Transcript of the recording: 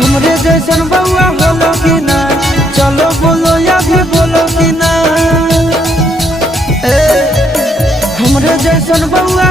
हमरे जैसन बउआ होलो कि ना, चलो बोलो अभी बोलो कि ना। हमरे जैसन बउआ